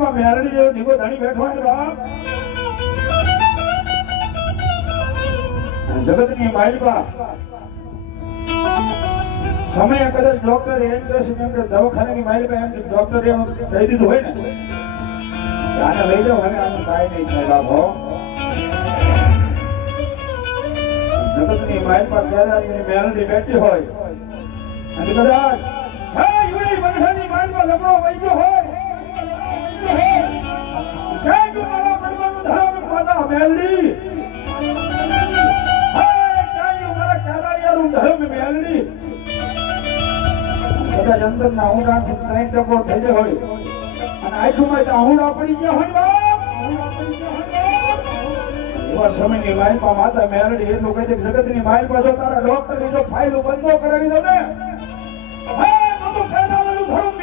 માલમાં મેરડી જેવો દીવો ધણી બેઠો ને બાપ જગતની માલમાં સમય કદાચ ડોક્ટર એમ કહેશે કેમ કે દવાખાનાની માલમાં એમ ડોક્ટર એમ કહી દીધું હોય ને આને લઈ જાઓ હવે આનું કાંઈ નહીં થાય બાપ હો જગતની માલમાં ક્યારે મેરડી બેઠી હોય અને કદાચ હે યુડી બંધાની માલમાં લમણો વહી ગયો હોય કે તું મારા મનનું ધર્મ પાતા મેરડી હે કાઈ મારા કારાયારું ધર્મ મેરડી કદાચ અંદરના ઊંડાણથી ત્રણ ટકો થઈ ગયો હોય અને આંખમાં તો આહુડા પડી ગયા હોય બાપ એવા સમયની માલમાં માતા મેરડી એટલું કહી દે જગતની માલમાં જો તારા ડોક્ટરની જો ફાઇલ બંધો કરાવી દો ને હે તો ફેરાવેલું ધર્મ